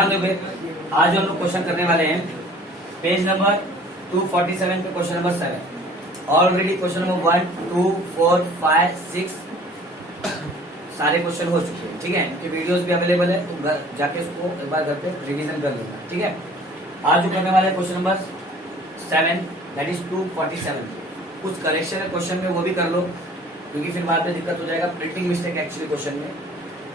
ध्यान दोगे। आज हम लोग क्वेश्चन करने वाले हैं पेज नंबर 247 पे question number 7। Already question number 1, 2, 4, 5, 6 सारे क्वेश्चन हो चुके हैं, ठीक है। इनकी वीडियोस भी अवेलेबल है, तो घर जाके उसको एक बार घर पे रिवीजन कर लेना, ठीक है। आज जो करने वाले क्वेश्चन नंबर 7 दैट इज 247। कुछ करेक्शन है क्वेश्चन में, वो भी कर लो, क्योंकि फिर बाद में दिक्कत हो जाएगा। प्रिंटिंग मिस्टेक एक्चुअली क्वेश्चन में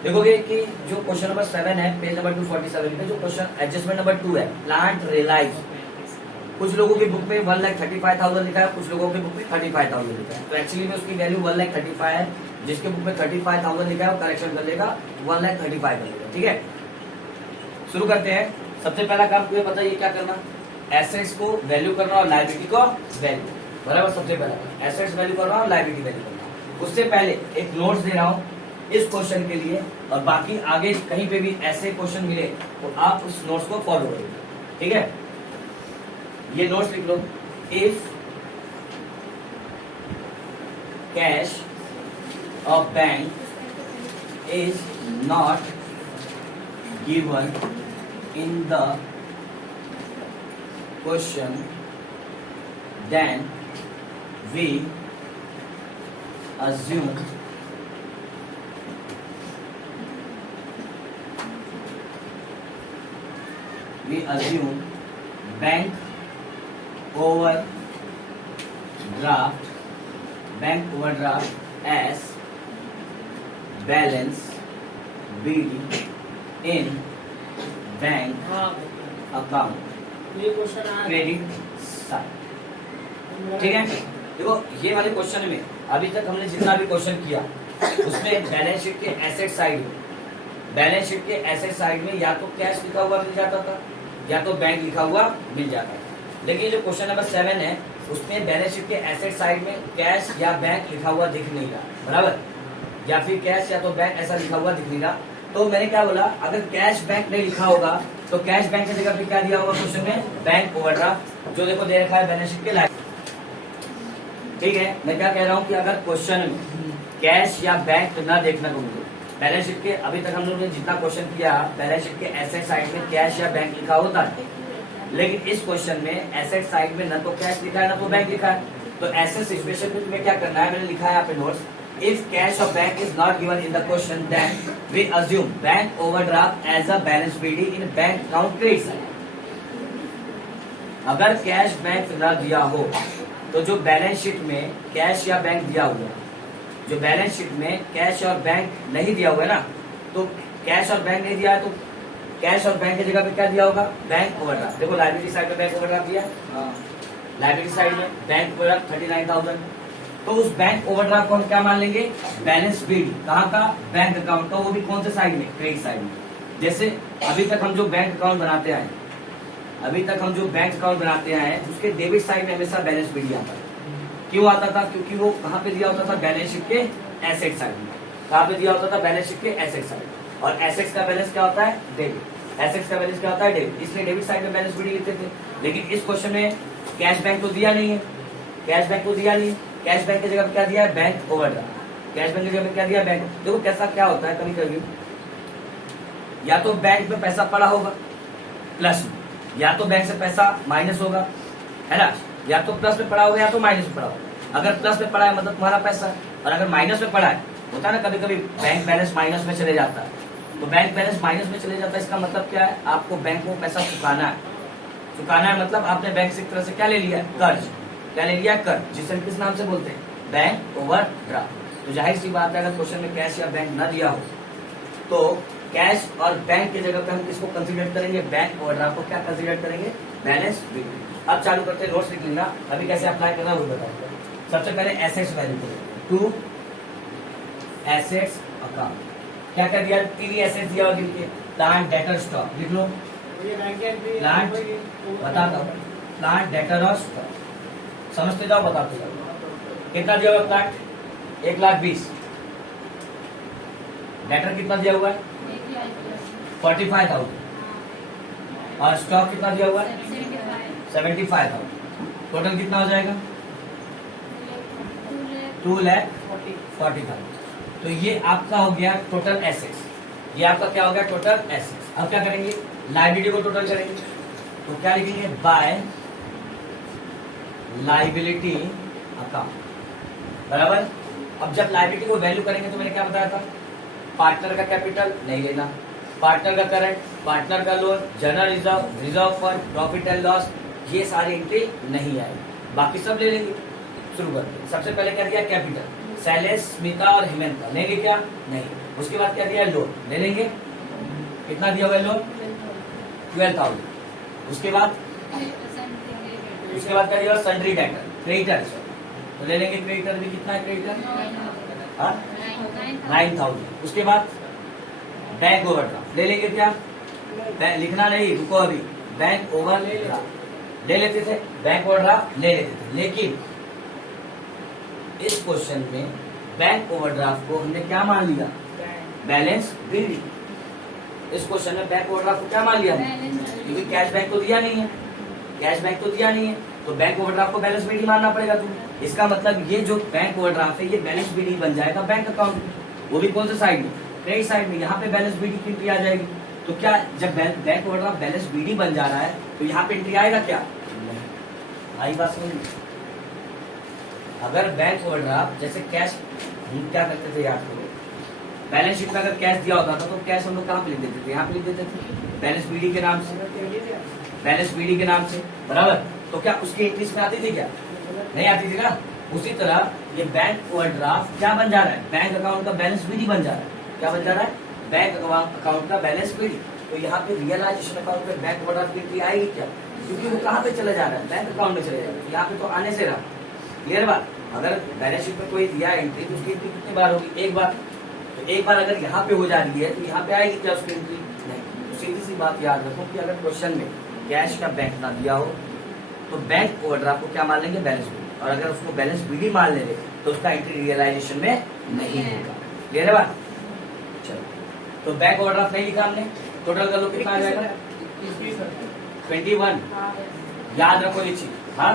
देखोगे कि जो क्वेश्चन नंबर 7 है पेज नंबर 247 पे, जो क्वेश्चन एडजस्टमेंट नंबर 2 है, प्लांट रियलाइज, कुछ लोगों की बुक में 1,35,000 लिखा है, कुछ लोगों की बुक में 35,000 लिखा है। तो एक्चुअली में उसकी वैल्यू 1,35,000 है। जिसके बुक में 35,000 लिखा है वो करेक्शन कर लेगा, 1,35,000 कर लेगा, ठीक है। शुरू करते हैं। सबसे पहला काम तुम्हें पता है क्या करना, एसेट्स को वैल्यू करना और लायबिलिटी को वैल्यू, बराबर। सबसे पहला एसेट्स वैल्यू करना और लायबिलिटी वैल्यू करना। उससे पहले एक नोट्स दे रहा हूँ इस क्वेश्चन के लिए, और बाकी आगे कहीं पे भी ऐसे क्वेश्चन मिले तो आप उस नोट्स को फॉलो करिए, ठीक है। ये नोट्स लिख लो। If cash of bank is not given in the question then we assume bank overdraft as balance BD in bank account credit side, ठीक है। देखो ये वाले क्वेश्चन में अभी तक हमने जितना भी क्वेश्चन किया उसमें बैलेंस शीट के एसेट साइड में या तो कैश लिखा हुआ मिल जाता था या तो बैंक लिखा हुआ मिल जाता था। लेकिन जो क्वेश्चन नंबर 7 है उसमें बैलेंस शीट के एसेट साइड में कैश या बैंक लिखा हुआ दिख नहीं रहा, बराबर, या फिर कैश या तो बैंक ऐसा लिखा हुआ दिख नहीं रहा। तो मैंने क्या बोला, अगर कैश बैंक नहीं लिखा होगा तो कैश बैंक की जगह पे क्या दिया होगा क्वेश्चन में, बैंक ओवरड्राफ्ट, जो देखो दे रखा है बैलेंस शीट के लायक, ठीक है। मैं क्या कह रहा हूँ कि अगर क्वेश्चन में कैश या बैंक ना देखना को मिले, बैलेंस शीट के अभी तक हम लोगों ने जितना क्वेश्चन किया बैलेंस शीट के एसेट साइड में कैश या बैंक लिखा होता है, लेकिन इस क्वेश्चन में एसेट साइड में न तो कैश लिखा है ना तो बैंक लिखा है। तो एसेट सिचुएशन में तुम्हें क्या करना है, मैंने लिखा है यहाँ पे नोट्स, इफ कैश और bank is not given in the question then we assume bank overdraft as a balance BD in bank account credit side. अगर कैश बैंक ना दिया हो तो जो बैलेंस शीट में कैश या बैंक दिया हुआ है, जो बैलेंस शीट में कैश और बैंक नहीं दिया हुआ है ना, तो कैश और बैंक नहीं दिया है तो कैश और बैंक की जगह पे क्या दिया होगा, बैंक ओवरड्राफ्ट। देखो लायबिलिटी साइड में बैंक ओवरड्राफ्ट दिया, लायबिलिटी साइड में बैंक ओवरड्राफ्ट 39,000, तो उस बैंक ओवरड्राफ्ट को हम क्या मान लेंगे, बैलेंस बीडी, कहाँ का, बैंक अकाउंट का, वो भी कौन से साइड में, क्रेडिट साइड में। जैसे अभी तक हम जो बैंक अकाउंट बनाते आए उसके डेबिट साइड में हमेशा बैलेंस बीडी आता है। क्यों आता था, क्योंकि वो कहाँ पे दिया होता था, बैलेंस शीट के एसेट साइड में। कहाँ पे दिया होता था, बैलेंस शीट के एसेट साइड। और एसेट्स का बैलेंस क्या होता है, डेबिट। एसेट्स का बैलेंस क्या होता है, डेबिट, इसलिए डेबिट साइड में बैलेंस बीडी लिखते थे। लेकिन इस क्वेश्चन में कैश बैंक तो दिया नहीं है, कैश बैंक की जगह क्या दिया है, बैंक ओवरड्राफ्ट। कैश बैंक की जगह क्या दिया, बैंक। देखो कैसा क्या होता है, कभी कभी या तो बैंक में पैसा पड़ा होगा प्लस में, या तो बैंक से पैसा माइनस होगा, है ना, या तो प्लस में पड़ा होगा या तो माइनस में पड़ा होगा। अगर प्लस में पड़ा है मतलब तुम्हारा पैसा, और अगर माइनस में पड़ा है, होता है ना कभी कभी बैंक बैलेंस माइनस में चले जाता है, तो बैंक बैलेंस माइनस में चले जाता है, इसका मतलब क्या है, आपको बैंक को पैसा चुकाना है। मतलब आपने बैंक से एक तरह से क्या ले लिया, कर्ज। क्या ले लिया, कर्ज, जिसे किस नाम से बोलते हैं, बैंक ओवरड्राफ्ट। तो जाहिर सी बात है अगर क्वेश्चन में कैश या बैंक ना दिया हो तो कैश और बैंक की जगह पे हम किसको कंसीडर करेंगे, बैंक ओवरड्राफ्ट को क्या कंसीडर करेंगे, बैलेंस बीडी। अब चालू करते हैं, नोट्स लिख लेना, अभी कैसे अप्लाई करना वो बताऊंगा। सबसे पहले एसेट्स वैल्यू करेंगे, टू एसेट्स अकाउंट, क्या क्या दिया, 3 एसेट्स दिया हुआ, प्लांट डेटर स्टॉक, लिख लो, प्लांट बताता हूँ, प्लांट डेटर और स्टॉक, समझते जाओ बताते जाओ। कितना दिया हुआ प्लांट, 1,20,000, डेटर कितना दिया हुआ है, 45,000, और स्टॉक कितना दिया हुआ है, 75,000। टोटल कितना हो जाएगा, 2,40,000। तो ये आपका हो गया टोटल एसेट्स। ये आपका क्या हो गया टोटल एसेट्स। अब क्या करेंगे, लायबिलिटी को टोटल करेंगे, तो क्या लिखेंगे, बाय लायबिलिटी अकाउंट बराबर। अब जब लायबिलिटी को वैल्यू करेंगे तो मैंने क्या बताया था, पार्टनर का कैपिटल नहीं लेना, पार्टनर का करंट, पार्टनर का loan, general reserve, reserve fund, profit and loss, ये सारी एंट्री नहीं आएगी, बाकी सब ले लेंगे। शुरू करते हैं, सबसे पहले क्या दिया कैपिटल, शैलेश, स्मिता और हेमंत लेंगे क्या, नहीं। उसके बाद क्या दिया लोन, ले लेंगे, कितना दिया हुआ लोन 12,000। उसके बाद क्या दिया सन्ड्री डेटर, क्रेडिटर, तो ले लेंगे क्रेडिटर भी, कितना है क्रेडिटर 9,000। उसके बाद बैंक ओवरड्राफ्ट ले लेंगे क्या, लिखना नहीं, रुको अभी, बैंक ओवरड्राफ्ट ले लेते थे, बैंक ओवरड्राफ्ट ले लेते थे, लेकिन इस क्वेश्चन में बैंक ओवरड्राफ्ट को हमने क्या मान लिया, बैलेंस बीडी। इस क्वेश्चन में बैंक ओवरड्राफ्ट को क्या मान लिया, क्योंकि कैश बैंक तो दिया नहीं है, कैश बैंक तो दिया नहीं है, तो बैंक ओवरड्राफ्ट को बैलेंस बीडी मानना पड़ेगा तुम्हें। इसका मतलब ये जो बैंक ओवरड्राफ्ट है ये बैलेंस बीडी बन जाएगा बैंक अकाउंट में, वो भी कौन से साइड में, क्रेडिट साइड में। यहाँ पे बैलेंस बीडी की एंट्री आ जाएगी। तो क्या जब बैंक ओवरड्राफ्ट बैलेंस बीडी बन जा रहा है तो यहाँ पे एंट्री आएगा क्या, नहीं। आई बात समझ, अगर बैंक ओवरड्राफ्ट जैसे कैश, हम क्या करते थे याद करो, बैलेंस शीट में अगर कैश दिया होता था तो कैश हम लोग कहाँ पे लिख देते थे, यहाँ पे लिख देते थे बैलेंस बीडी के नाम से, बैलेंस बीडी के नाम से बराबर। तो क्या उसकी एंट्रीज में आती थी क्या, नहीं आती थी ना। उसी तरह ये बैंक ओवरड्राफ्ट क्या बन जा रहा है, बैंक अकाउंट का बैलेंस बीडी बन जा रहा है। क्या बन जा रहा है, बैंक अकाउंट का बैलेंस बीडी। तो यहाँ पे रियलाइजेशन अकाउंट में बैंक ओवरड्राफ्ट की एंट्री आएगी क्या, क्योंकि वो कहाँ पे चला जा रहा है, बैंक अकाउंट में चले जा रहा है। यहाँ पे तो आने से रहा, क्लियर बात। अगर बैलेंस शीट में कोई दिया एंट्री तो उसकी एंट्री कितनी बार होगी, एक बार। तो एक बार अगर यहाँ पे हो जा रही है तो यहाँ पे आएगी क्या उसकी एंट्री, नहीं। तो सीधी सी बात याद रखो कि अगर क्वेश्चन में कैश का बैंक ना दिया हो तो बैंक ओवरड्राफ्ट को क्या मान लेंगे, बैलेंस बीडी। और अगर उसको बैलेंस बीडी मान ले तो उसका एंट्री रियलाइजेशन में नहीं होगा, क्लियर है बात। चलो, तो बैंक ओवरड्राफ्ट नहीं लिखा हमने, टोटल कर लो कितना आ जाएगा 21। याद रखो ये चीज, हाँ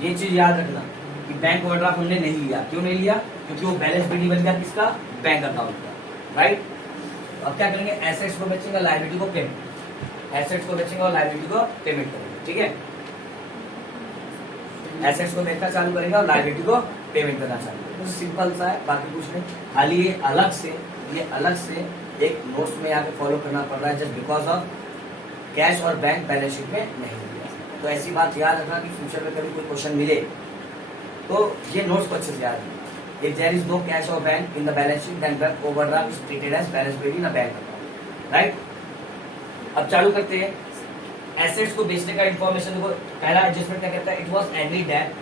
ये चीज याद रखना कि बैंक ओवरड्राफ्ट हमने नहीं लिया। क्यों नहीं लिया, क्योंकि वो बैलेंस बीडी बन गया किसका, बैंक अकाउंट का, राइट। अब क्या करेंगे, एसेट्स को बेचेंगे, लायबिलिटी को पेमेंट, एसेट्स को बेचेंगे और लायबिलिटी को पेमेंट करेंगे, ठीक है। एसेट्स को बेचना चालू करेंगे और लायबिलिटी को पेमेंट करना चालू करेंगे। सिंपल सा है, बाकी कुछ नहीं। खाली ये अलग से एक नोट्स में यहाँ पे फॉलो करना पड़ रहा है, जस्ट बिकॉज ऑफ कैश और बैंक बैलेंस शीट में नहीं दिया। तो ऐसी बात याद रखना कि फ्यूचर में कभी कोई क्वेश्चन मिले तो ये नोट्स को अच्छे से याद रखना। If there is no cash और bank in the balance sheet then bank overdraft is treated as balance BD in a bank account, right. अब चालू करते हैं। एसेट्स को बेचने का इंफॉर्मेशन देखो, पहला एडजस्टमेंट क्या कहता है, it was agreed that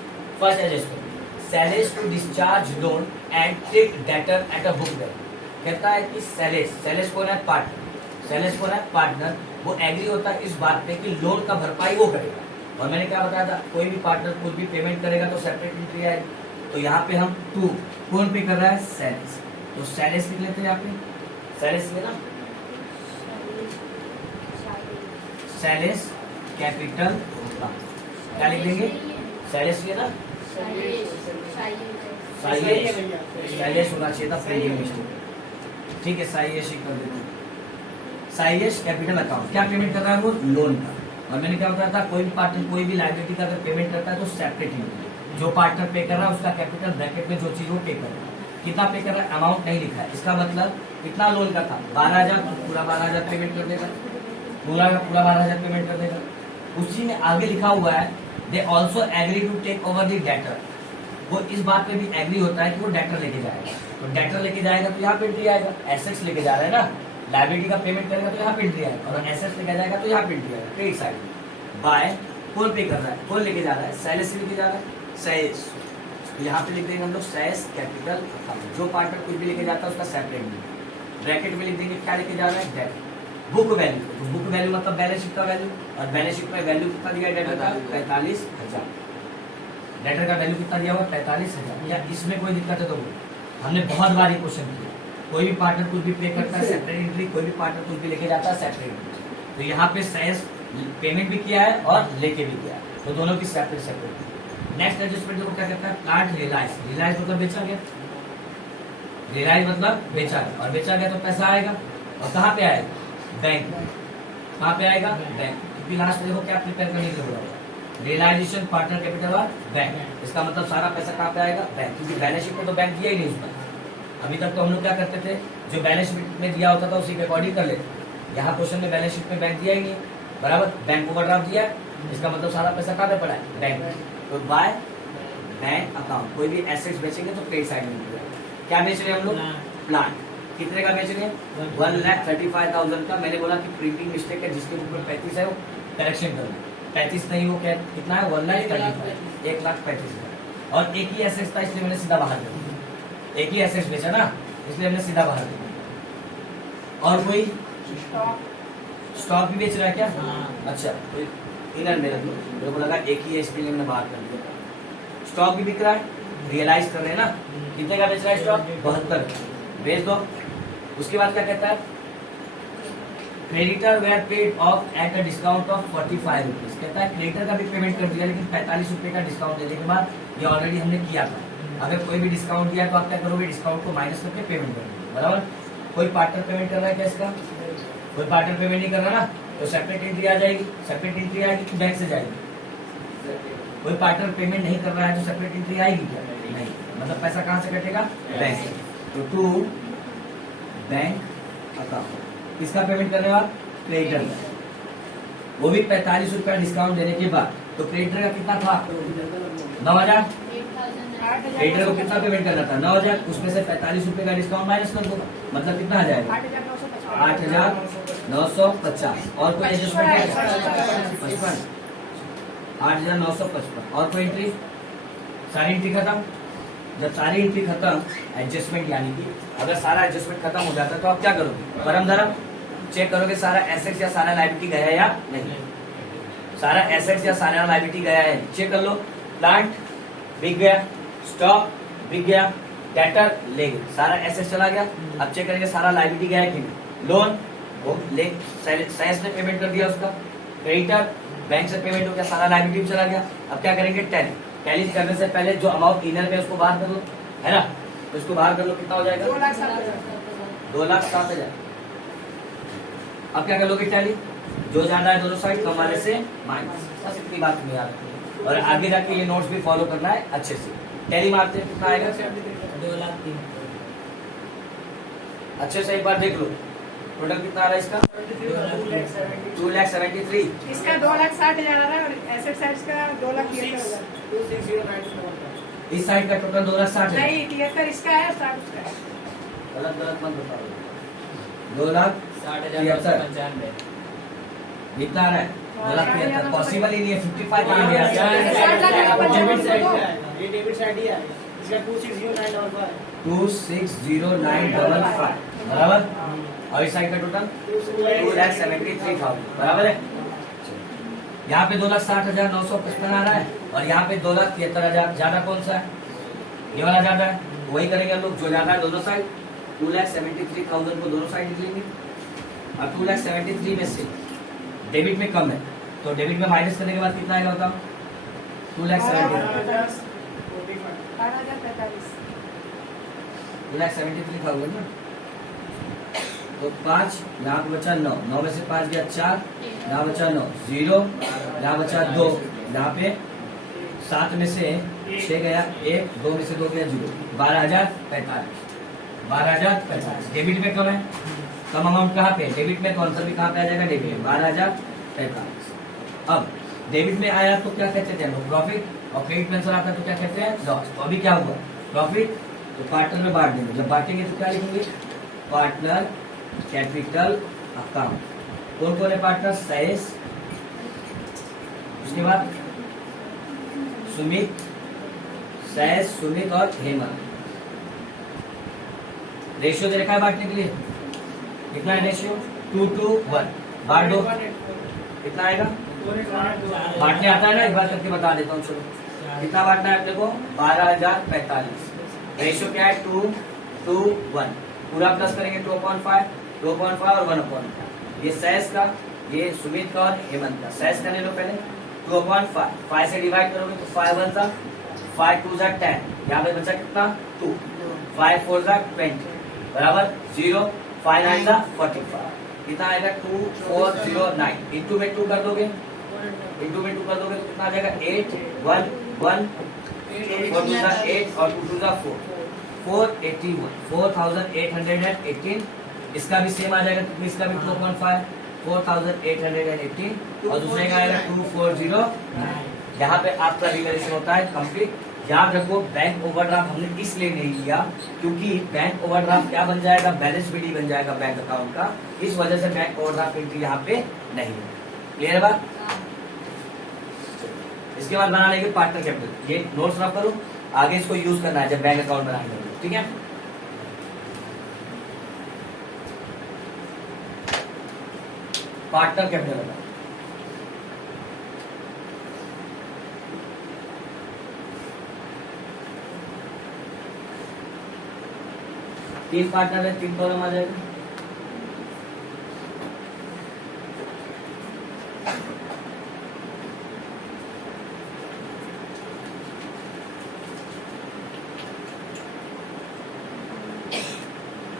first adjustment Shailesh to discharge loan and treat debtor at a book value. कहता है कि शैलेश कौन है, पार्टनर, शैलेश कौन है, पार्टनर। वो एग्री होता है इस बात पे कि लोन का भरपाई वो करेगा। और मैंने क्या बताया था, कोई भी पार्टनर कुछ भी पेमेंट करेगा तो सेपरेट एंट्री आएगी। तो यहाँ पे हम टू कौन पे कर रहा है, शैलेश, तो शैलेश लिख लेते हैं यहाँ पे, शैलेश लेना, शैलेश कैपिटल क्या लिख देंगे, शैलेश लेना, शैलेश होना चाहिए था, ठीक है, साइलेश कर देते हैं। साइलेश कैपिटल अकाउंट क्या पेमेंट कर रहा है, वो लोन का। और मैंने क्या बताया था, कोई भी पार्टनर कोई भी लायबिलिटी का अगर पेमेंट करता है तो सेपरेटली, जो पार्टनर पे कर रहा है उसका कैपिटल ब्रैकेट में जो चीज वो पे कर रहा है, कितना पे कर रहा है, अमाउंट नहीं लिखा है। इसका मतलब कितना लोन का था 12,000, तो पूरा 12,000 पेमेंट कर देगा, पूरा 12,000 पेमेंट कर देगा। उसी में आगे लिखा हुआ है they also agree to take over the debtor. वो इस बात पे भी एग्री होता है कि वो डेटर लेके जाएगा। तो डेटर लेके जाएगा तो यहाँ पे एंट्री आएगा, एसेट्स लेके जा रहा है ना, लायबिलिटी का पेमेंट करेगा तो यहाँ पे एंट्री आएगा, और एसेट्स लेके जाएगा तो यहाँ पे एंट्री आएगा, क्रेडिट साइड में। बाय कौन पे कर रहा है, कौन लेके जा रहा है, शैलेश लेके जा रहा है, शैलेश। यहाँ पे लिख देंगे हम लोग शैलेश कैपिटल अकाउंट। जो पार्टनर कुछ भी लेके जाता है उसका सेपरेट ब्रैकेट में लिख देंगे क्या लेके जा रहा है, डेट। बुक वैल्यू, तो बुक वैल्यू मतलब बैलेंस शीट का वैल्यू, और बैलेंस शीट में वैल्यू कितना दिया डेटर का 45,000। डेटर का वैल्यू कितना दिया हुआ 45,000। या इसमें कोई दिक्कत है तो हमने बहुत बार ये क्वेश्चन किया, कोई भी पार्टनर कुछ भी पे करता है सेपरेट एंट्री, कोई भी पार्टनर कुछ भी लेके जाता है सेपरेट एंट्री। तो यहाँ पे शैलेश पेमेंट भी किया है और लेके भी किया है, तो दोनों की सेपरेट। नेक्स्ट एडजस्टमेंट देखो क्या कहता है, कार्ड रियलाइज। रियलाइज मतलब बेचा गया, रियलाइज मतलब बेचा गया, और बेचा गया तो पैसा आएगा, और कहाँ पे आएगा? बैंक। कहाँ पे आएगा? बैंक। क्योंकि लास्ट देखो क्या प्रिपेयर करने के लिए बोला हुआ, रियलाइजेशन पार्टनर कैपिटल और बैंक। इसका मतलब सारा पैसा कहाँ पे आएगा? बैंक। क्योंकि बैलेंस शीट में तो बैंक दिया ही नहीं उसमें। अभी तक तो हम लोग क्या करते थे, जो बैलेंस शीट में दिया होता था उसी के अकॉर्डिंग कर लेते। यहाँ क्वेश्चन में बैलेंस शीट में बैंक दिया ही नहीं, बराबर। बैंक ओवरड्राफ्ट दिया, इसका मतलब सारा पैसा कहाँ पे पड़ा है? बैंक। तो बाय बैंक अकाउंट। कोई भी एसेट्स बेचेंगे तो क्रेडिट साइड में मिलेगा। क्या बेच रहे हैं हम लोग? प्लांट। कितने का बेच रहे हैं? 1,35,000 का। मैंने बोला कि प्रिंटिंग मिस्टेक है, जिसके ऊपर 35 है वो करेक्शन करना। 35 नहीं, वो क्या कितना है? 1,35,000, 1,35,000। और एक ही एसेट्स था इसलिए मैंने सीधा बाहर कर दिया। एक ही एसेट्स बेचा ना, इसलिए हमने सीधा बाहर कर दिया। और कोई स्टॉक भी बेच रहा है क्या? अच्छा, कोई इनर में रख लो, मेरे को लगा एक ही है इसके लिए मैंने बाहर कर दिया। स्टॉक भी बिक रहा है, रियलाइज कर रहे हैं ना। कितने का बेच रहा है स्टॉक? 72। बेच दो। उसके बाद क्या कहता है? Creditor were paid off at a discount of 45 rupees. कहता है क्रेडिटर का भी पेमेंट कर दिया, लेकिन 45 रुपए का डिस्काउंट देने के बाद, ये ऑलरेडी हमने किया था। अगर कोई भी डिस्काउंट दिया तो आप क्या करोगे? डिस्काउंट को माइनस करके पेमेंट करोगे, बराबर। कोई पार्टनर पेमेंट कर रहा है क्या इसका? कोई पार्टनर पेमेंट नहीं कर रहा ना, तो सेपरेट एंट्री आ जाएगी। सेपरेट एंट्री आएगी कि बैंक से जाएगी? कोई पार्टनर पेमेंट नहीं कर रहा है तो सेपरेट एंट्री आएगी क्या? नहीं। मतलब पैसा कहाँ से कटेगा? बैंक से। तो टू बैंक अकाउंट। किसका पेमेंट करने वाला? क्रेडिटर का। वो भी 45 रुपया डिस्काउंट देने के बाद। तो क्रेडिटर का कितना था? 9,000। क्रेडिटर को कितना पेमेंट करना था? 9,000। उसमें से 45 रुपए का डिस्काउंट माइनस कर दो, मतलब कितना आ जाएगा? 8,950। और कोई एडजस्टमेंट है? 55। 8,955। और कोई एंट्री? सारी एंट्री खत्म। जब सारी एंट्री खत्म, एडजस्टमेंट यानी कि अगर सारा एडजस्टमेंट खत्म हो जाता है तो आप क्या करोगे? परम धर्म चेक करोगे सारा एसेट्स या सारा लायबिलिटी गया है या नहीं। सारा एसेट्स या सारा लायबिलिटी गया है, चेक कर लो। प्लांट बिक गया, स्टॉक बिक गया, डेटर ले गए, सारा एसेट चला गया। अब चेक करेंगे सारा लायबिलिटी गया है कि नहीं। लोन वो ले सेल्स ने पेमेंट कर दिया उसका। क्रेडिटर बैंक से पेमेंट हो गया, सारा लायबिलिटी चला गया। अब क्या करेंगे? टैली। टैली करने से पहले जो अमाउंट इनर में उसको बाहर कर लो, है ना। तो इसको बाहर कर लो, कितना हो जाएगा? 2,07,000। अब क्या कर लोगे? टैली जो ज्यादा है दोनों साइड, कम वाले से माइनस। बस इतनी बात में याद रखो और आगे जाके ये नोट्स भी फॉलो करना है अच्छे से। टैली मारते हैं, कितना आएगा? 2,03,000। अच्छे से एक बार देख लो टोटल कितना आ रहा है इसका? 2,73,000। इसका 2,60,000 आ रहा है और एसेट साइड का 2,73,000। इस साइड का टोटल 2,60,000। नहीं 73 इसका है, 60 उसका है। गलत गलत मत बताओ। 2,60,095 कितना आ रहा है? 2,73,000 पॉसिबल ही नहीं है। 55 का ये डेबिट साइड ही है इसका 2,60,955 2,60,955 बराबर। और इस साइड का टोटल 2,73,000 बराबर है। यहाँ पे 2,60,955 आ रहा है और यहाँ पे 2,73,000। ज्यादा कौन सा है? ये वाला ज्यादा है, वही करेंगे हम लोग। जो ज्यादा है दोनों साइड, 2,73,000 को दोनों साइड लिखेंगे। अब 2,73,000 में से डेबिट में कम है, तो डेबिट में माइनस करने के बाद कितना आएगा बताओ? 2,73,000 2,73,000 ना। तो 5 यहाँ पे बचा 9, 9 में से 5 गया 4, यहाँ बचा 9, 0, यहाँ बचा 2, यहाँ पे 7 में से 6 गया 1, 2 में से 2 गया 0, 12,045। 12,045 डेबिट में कम है। कम अमाउंट कहाँ पे? डेबिट में। तो आंसर भी कहाँ पे आ जाएगा? डेबिट में 12,045। अब डेबिट में आया तो क्या कहते हैं? प्रॉफिट। और क्रेडिट में आता है तो क्या कहते हैं? लॉस। तो अभी क्या हुआ? प्रॉफिट तो पार्टनर में बांट देंगे। जब बांटेंगे तो क्या लिखेंगे? Partner capital account. कौन कौन है पार्टनर? सैस, उसके बाद सुमित, सैस, सुमित और हेमंत। रेशियो दे रखा है बांटने के लिए। कितना है रेशियो? 2:1। बांट दो, कितना आएगा? बांटने आता है ना, एक बार करके बता देता हूँ। चलो कितना बांटना है अपने को? 12,045। रेशियो क्या है? 2:1। पूरा प्लस करेंगे 2/5, 2/5 और 1/5। ये सैस का, ये सुमित का और हेमंत का। सैस का ले लो पहले 2/5। 5 से डिवाइड करोगे तो 5 1 था, 5 2 जा 10। यहाँ पे बचा कितना? 2, 5 4 जा 20 बराबर 0, 5 9 जा 45, कितना आएगा 2409, इंटू में 2 कर दोगे, इंटू में 2 कर दोगे तो कितना आ जाएगा 8 1 1 4 2 जा 8 और 2 2 जा 4 481 4818, इसका भी सेम आ जाएगा कितनी, इसका भी 2.5 4818 और दूसरे का आएगा 2409। यहाँ पे आपका रिलेशन होता है कंप्लीट। याद रखो बैंक ओवरड्राफ्ट हमने इसलिए नहीं लिया क्योंकि बैंक ओवरड्राफ्ट क्या बन जाएगा, बैलेंस बीडी बन जाएगा बैंक अकाउंट का, इस वजह से बैंक ओवरड्राफ्ट एंट्री यहाँ पे नहीं है। क्लियर बात। इसके बाद बना लेंगे पार्टनर कैपिटल, ये नोट्स रख करो, आगे इसको यूज करना है जब बैंक अकाउंट बनाएंगे, ठीक है। पार्टनर कैपिटल तीन पार्टनर है, 3 कॉलम आ जाएगा।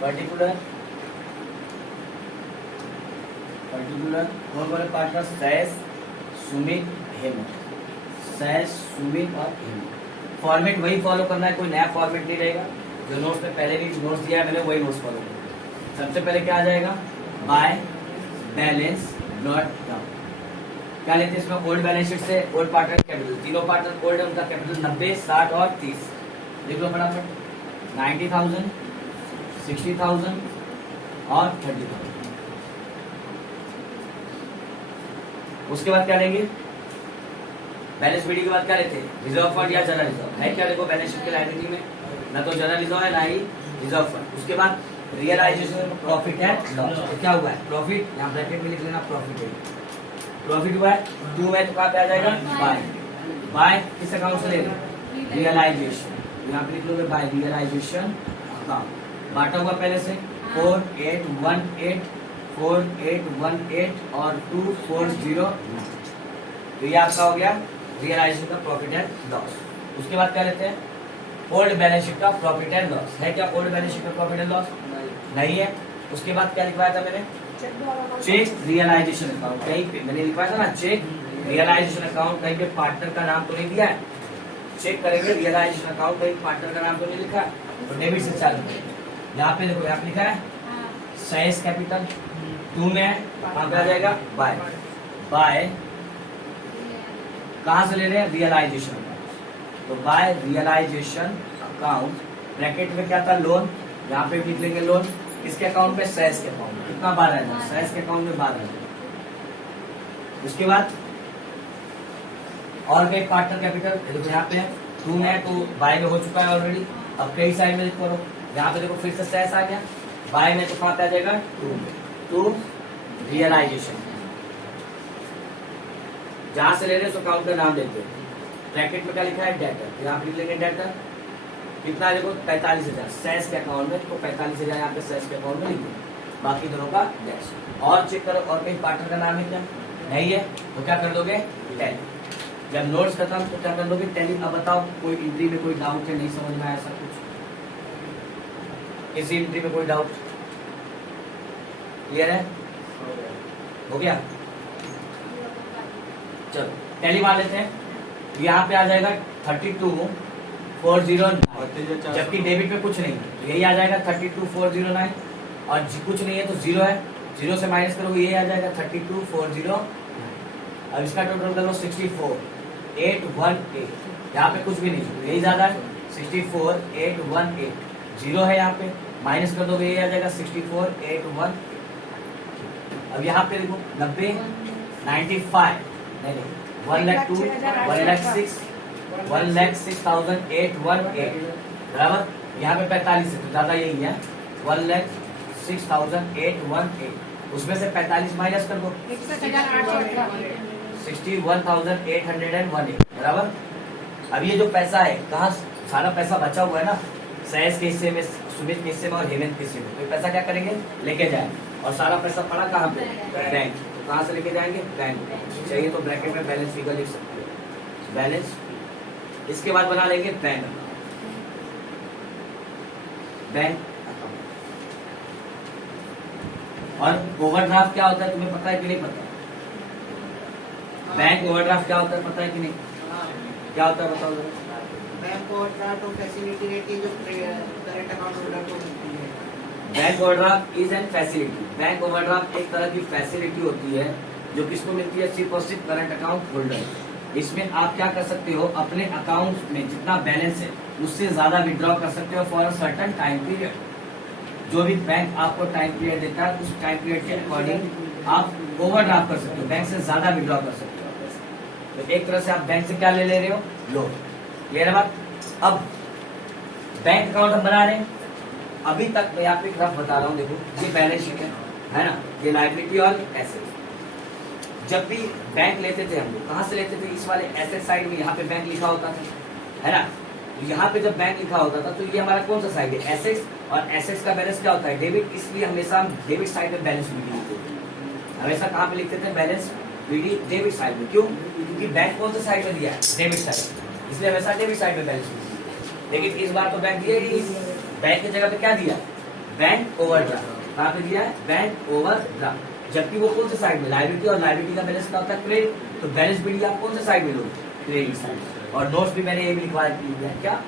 पर्टिकुलर कौन कौन partner, says Sumit Hemant, says Sumit और हेमंत। फॉर्मेट वही फॉलो करना है, कोई नया फॉर्मेट नहीं रहेगा, जो नोट्स में पहले भी नोट्स दिया है मैंने वही नोट्स फॉलो करना। सबसे पहले क्या आ जाएगा, बाय बैलेंस नॉट डाउन। क्या लेते हैं इसमें, ओल्ड बैलेंस शीट से ओल्ड पार्टनर कैपिटल, तीनों पार्टनर ओल्ड है, उनका कैपिटल 90 60 और 30। लिख लो फटाफट, 90,000 60,000 और 30,000। उसके बाद क्या लेंगे, बैलेंस बीडी के बाद क्या लेते हैं, रिजर्व फंड या जनरल रिजर्व है क्या, देखो बैलेंस शीट की लायबिलिटी में ना तो जनरल रिजर्व है ना ही रिजर्व फंड। उसके बाद रियलाइजेशन प्रॉफिट है लॉस, तो क्या हुआ है प्रॉफिट, यहाँ ब्रैकेट में लिख लेना प्रॉफिट है, प्रॉफिट हुआ है 2 में तो कहाँ पे आ जाएगा बाय, बाय किस अकाउंट से ले रहे हैं, रियलाइजेशन, यहाँ पे लिख लोगे बाय रियलाइजेशन अकाउंट, बांटा हुआ पहले से 4818 4818 और 240, तो ये आपका हो गया रियलाइजेशन का प्रॉफिट एंड लॉस। उसके बाद क्या लेते हैं, ओल्ड बैलेंस शीट का प्रॉफिट एंड लॉस है क्या, ओल्ड बैलेंस शीट का प्रॉफिट एंड लॉस नहीं है। उसके बाद क्या लिखवाया था मैंने, चेक रियलाइजेशन अकाउंट, कहीं पे मैंने लिखवाया था ना चेक रियलाइजेशन अकाउंट, कहीं पे पार्टनर का नाम तो नहीं दिया है, चेक करेंगे रियलाइजेशन अकाउंट, कहीं पार्टनर का नाम तो नहीं लिखा है, तो डेबिट से चालू करेंगे। यहाँ पे देखो यहाँ पे लिखा है सैस कैपिटल, 2 में कहाँ पे आ जाएगा बाय, बाय कहाँ से ले रहे हैं रियलाइजेशन अकाउंट, तो बाय रियलाइजेशन अकाउंट, ब्रैकेट में क्या था लोन, यहाँ पे लिख लेंगे लोन, किसके अकाउंट पे, सैस के अकाउंट में, कितना 12,000, सैस के अकाउंट में 12,000। उसके बाद और कई पार्टनर कैपिटल देखो यहाँ पे 2 में तो बाय में हो चुका है ऑलरेडी, अब कई साइड में करो, यहाँ पे देखो फिर से सैस आ गया, बाय में तो कहाँ पे आ जाएगा 2 रियलाइजेशन, जहां से ले रहे हैं उस अकाउंट का नाम देते हैं, ब्रैकेट में क्या लिखा है डेटर, यहाँ पे लिख लेंगे डेटर, कितना देखो 45,000 सैस के अकाउंट में, तो 45,000 यहाँ पे सैस के अकाउंट में लिख दो, बाकी दोनों का डैश। और चेक करो और कहीं पार्टनर का नाम है क्या, नहीं है, तो क्या कर दोगे टैली, जब नोट्स खत्म तो क्या कर दोगे टैली। अब बताओ कोई एंट्री में कोई डाउट है, नहीं समझ में आया सब कुछ, इसी एंट्री में कोई डाउट, क्लियर है, हो गया। चलो टैली मार लेते हैं, यहाँ पे आ जाएगा 32,409, जबकि डेबिट में कुछ नहीं है, तो यही आ जाएगा 32,409, और कुछ नहीं है तो 0 है, 0 से माइनस करोगे ये आ जाएगा 32,409। अब इसका टोटल कर लो 64,818, यहाँ पे कुछ भी नहीं है, यही ज्यादा है 64,818, 0 है यहाँ पे, माइनस कर दोगे ये आ जाएगा 64,818। अब यहाँ पे देखो 90 95 नहीं 1,02 1,06 1,06,818 बराबर, यहाँ पे 45 है तो ज्यादा यही है 1,06,818, उसमें से 45 माइनस कर दो 61,818 बराबर। अब ये जो पैसा है कहाँ सारा पैसा बचा हुआ है ना, सैस के हिस्से में, सुमित के हिस्से में और हेमंत के हिस्से में, तो पैसा क्या करेंगे लेके जाए, और सारा पैसा पड़ा कहाँ पे बैंक, तो कहाँ से लेके जाएंगे बैंक, चाहिए तो ब्रैकेट में बैलेंस फिगर लिख सकते हो बैलेंस। इसके बाद बना लेंगे बैंक बैंक और ओवरड्राफ्ट क्या होता है तुम्हें पता है कि नहीं पता? बैंक ओवरड्राफ्ट क्या होता है पता है कि नहीं? क्या होता है बताओ जरा। बैंक ओवरड्राफ्ट और फैसिलिटी रहती है जो करंट अकाउंट होल्डर को मिलती है। Bank overdraft is an facility. Bank overdraft एक तरह की फैसिलिटी होती है जो किसको मिलती है? सिर्फ और सिर्फ करंट अकाउंट होल्डर। इसमें आप क्या कर सकते हो? अपने अकाउंट में जितना बैलेंस है उससे ज्यादा विड्रॉ कर सकते हो for a certain time period. जो भी बैंक आपको टाइम पीरियड देता है उस टाइम पीरियड के अकॉर्डिंग आप ओवरड्राफ्ट कर सकते हो, बैंक से ज्यादा विड्रॉ कर सकते हो। तो एक तरह से आप बैंक से क्या ले रहे हो? लोन। क्लियर है बात? अब बैंक अकाउंट हम बना रहे हैं। अभी तक मैं यहाँ पे ग्राफ बता रहा हूँ, देखो ये बैलेंस शीट है ना, ये लायबिलिटी और एसेट। जब भी बैंक लेते थे हम लोग कहाँ से लेते थे? इस वाले एसेट साइड में यहाँ पे बैंक लिखा होता था, है ना। तो यहाँ पे जब बैंक लिखा होता था तो ये हमारा कौन सा साइड है? एसेट्स। और एसेट्स का बैलेंस क्या होता है? डेबिट। इसलिए हमेशा हम डेबिट साइड में बैलेंस बीडी लिखते थे। हमेशा कहाँ पे लिखते थे? बैलेंस बीडी डेबिट साइड में। क्यों? क्योंकि बैंक कौन सा साइड में दिया है? Debit side. इसलिए हमेशा डेबिट साइड में बैलेंस बीडी। लेकिन इस बार तो बैंक दिया ही नहीं। बैंक की जगह पे क्या दिया? Bank overdraft. कहाँ पे दिया है? Bank overdraft. जबकि वो कौन से साइड में? लायबिलिटी। और लायबिलिटी का बैलेंस क्या होता है? क्रेडिट। तो बैलेंस बीडी आप कौन से साइड में लोगे? Credit side. और नोट्स भी मैंने ये भी लिखवा दिया क्या?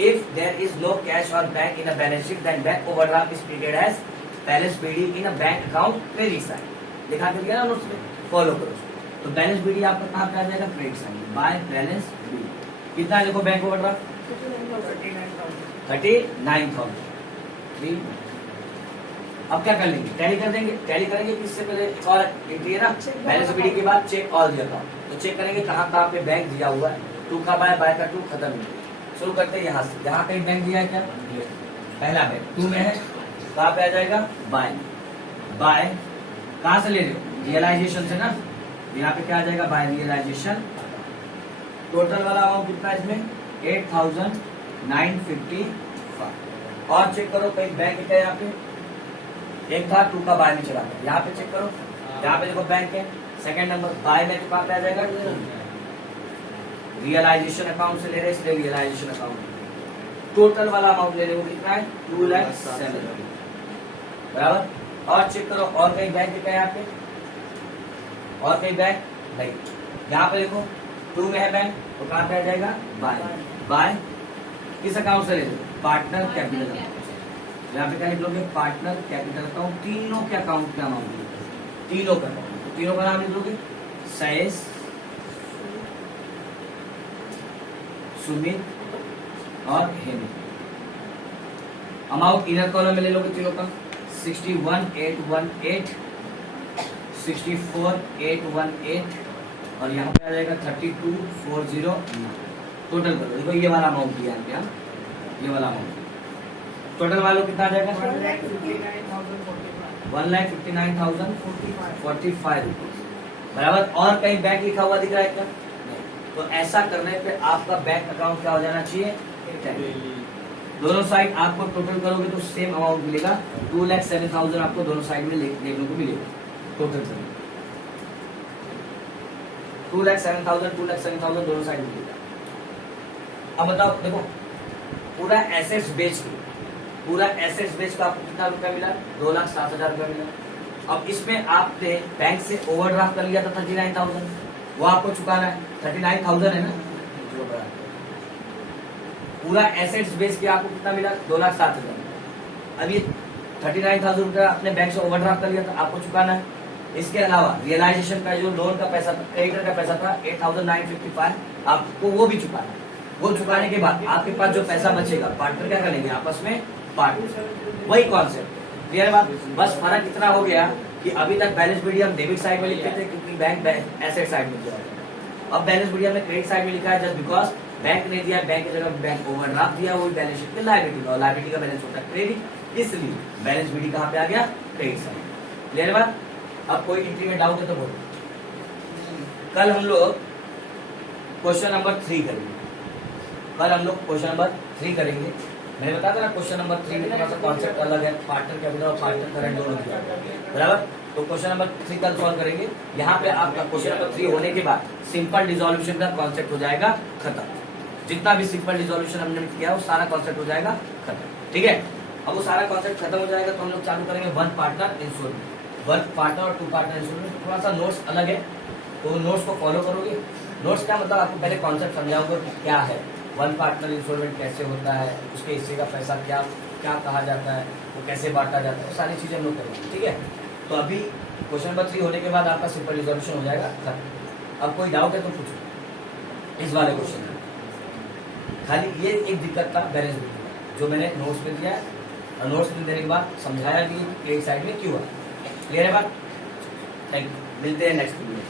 If there is no cash और bank in a balance sheet then bank overdraft is treated as balance BD in a bank account credit side. लिखा दिया ना नोट्स में, फॉलो करो। तो बैलेंस बीडी आपका कहाँ पे आ जाएगा? Credit side by balance BD. कितना है देखो बैंक ओवरड्राफ्ट? 39,000। अब क्या कर लेंगे? टैली कर देंगे। टैली करेंगे कि इससे पहले एक और एंट्री है ना, बैलेंस बीडी के बाद चेक ऑल दिया था। तो चेक करेंगे कहाँ कहाँ पे बैंक दिया हुआ है। 2 का बाय का 2 खत्म नहीं। शुरू करते हैं यहाँ से। यहाँ कहीं बैंक दिया है क्या? पहला बैंक 2 में है, कहाँ पे आ जाएगा? बाय। बाय कहाँ से ले रहे हो? रियलाइजेशन से ना। यहाँ पे क्या आ जाएगा? By realisation. टोटल वाला अमाउंट कितना है इसमें? 8,955। और चेक करो कहीं बैंक है यहाँ पे? एक था 2 का बाय में चला गया। यहाँ पे चेक करो, यहाँ पे देखो बैंक है। सेकंड नंबर बाय में तो कहाँ पे आ जाएगा? रियलाइजेशन अकाउंट से ले रहे, इसलिए रियलाइजेशन अकाउंट। टोटल वाला अमाउंट ले रहे हो कितना है? 2,07,000 बराबर। और चेक करो और कहीं बैंक है यहाँ पे? और कहीं बैंक नहीं। यहाँ पे देखो 2 में है बैंक, तो कहाँ पे आ जाएगा? बाय। बाय किस अकाउंट से ले रहे हो? Partner capital account. यहाँ पे क्या लिखोगे? Partner capital account. तीनों के अकाउंट का अमाउंट लिखोगे, तीनों का अकाउंट। तो तीनों का नाम लिखोगे? सैस, सुमित और हेमित। अमाउंट इनर कॉलम में ले लोगे तीनों का। 61,818, 64,818 और यहाँ पे आ जाएगा 32,409। टोटल करो, देखो ये वाला अमाउंट दिया है क्या? ये वाला अमाउंट टोटल वालों कितना आ जाएगा? 1,59,045 रुपीज बराबर। और कहीं बैंक लिखा हुआ दिख रहा है क्या? तो ऐसा करने पे आपका बैंक अकाउंट क्या हो जाना चाहिए? दोनों साइड आपको टोटल करोगे तो सेम अमाउंट मिलेगा। 2,07,000 आपको दोनों साइड में देखने को मिलेगा। टोटल 2,07,000 2,07,000 दोनों साइड में मिलेगा। अब बताओ देखो पूरा एसेट्स बेच के, पूरा एसेट्स बेच का आपको कितना रुपया मिला? 2,07,000 रुपया मिला। अब इसमें आपने बैंक से ओवरड्राफ्ट कर लिया था 39,000, वो आपको चुकाना है। 39,000 है ना, पूरा एसेट्स बेच के आपको कितना मिला? 2,07,000। अब ये 39,000 रुपया अपने बैंक से ओवरड्राफ्ट कर लिया था, आपको चुकाना है। इसके अलावा रियलाइजेशन का जो लोन का पैसा था, क्रेडिटर का पैसा था 8,955, आपको वो भी चुकाना है। वो चुकाने के बाद आपके पास जो पैसा बचेगा पार्टनर क्या करेंगे? आपस में पार्ट। वही कॉन्सेप्ट, क्लियर बात। बस फर्क इतना हो गया कि अभी तक बैलेंस बीडी हम डेबिट साइड में लिखते थे क्योंकि बैंक एसेट साइड में दिया है। अब बैलेंस बीडी हमने क्रेडिट साइड में लिखा है जस्ट बिकॉज बैंक ने दिया, बैंक की जगह बैंक ओवरड्राफ्ट दिया, वो बैलेंस शीट में लायबिलिटी का, और लायबिलिटी का बैलेंस होता है क्रेडिट, इसलिए बैलेंस बीडी कहाँ पे आ गया? Credit side. क्लियर बात। अब कोई एंट्री में डाउट है तो बोलो। कल हम लोग क्वेश्चन नंबर 3 करेंगे। कल हम लोग क्वेश्चन नंबर 3 करेंगे। मैंने बताया था ना क्वेश्चन नंबर 3 में थोड़ा सा कॉन्सेप्ट अलग है, पार्टनर कैपिटल और पार्टनर करंट दोनों दिया बराबर। तो क्वेश्चन नंबर 3 कल सॉल्व करेंगे। यहाँ पे आपका क्वेश्चन नंबर 3 होने के बाद सिंपल डिसोल्यूशन का कॉन्सेप्ट हो जाएगा खत्म। जितना भी सिंपल डिसोल्यूशन हमने किया वो सारा कॉन्सेप्ट हो जाएगा खत्म। ठीक है, अब वो सारा कॉन्सेप्ट खत्म हो जाएगा तो हम लोग चालू करेंगे one partner insurance. One partner और टू पार्टनर इंस्टॉलमेंट थोड़ा सा नोट्स अलग है, तो नोट्स को फॉलो करोगे। नोट्स का मतलब आपको पहले कॉन्सेप्ट समझाऊंगा कि क्या है वन पार्टनर इंस्टॉलमेंट, कैसे होता है, उसके हिस्से का पैसा क्या क्या कहा जाता है, वो कैसे बांटा जाता है, सारी चीजें हम लोग करेंगे, ठीक है। तो अभी क्वेश्चन नंबर 3 होने के बाद आपका सिंपल रिजोल्यूशन हो जाएगा खत्म। अब कोई डाउट है तो पूछो इस वाले क्वेश्चन में। खाली ये एक दिक्कत था बैलेंस शीट में, जो मैंने नोट्स में दिया है, और नोट्स में देने के बाद समझाया भी क्रेडिट साइड में क्यों है। क्लियर है बात? थैंक यू, मिलते हैं नेक्स्ट वीडियो में।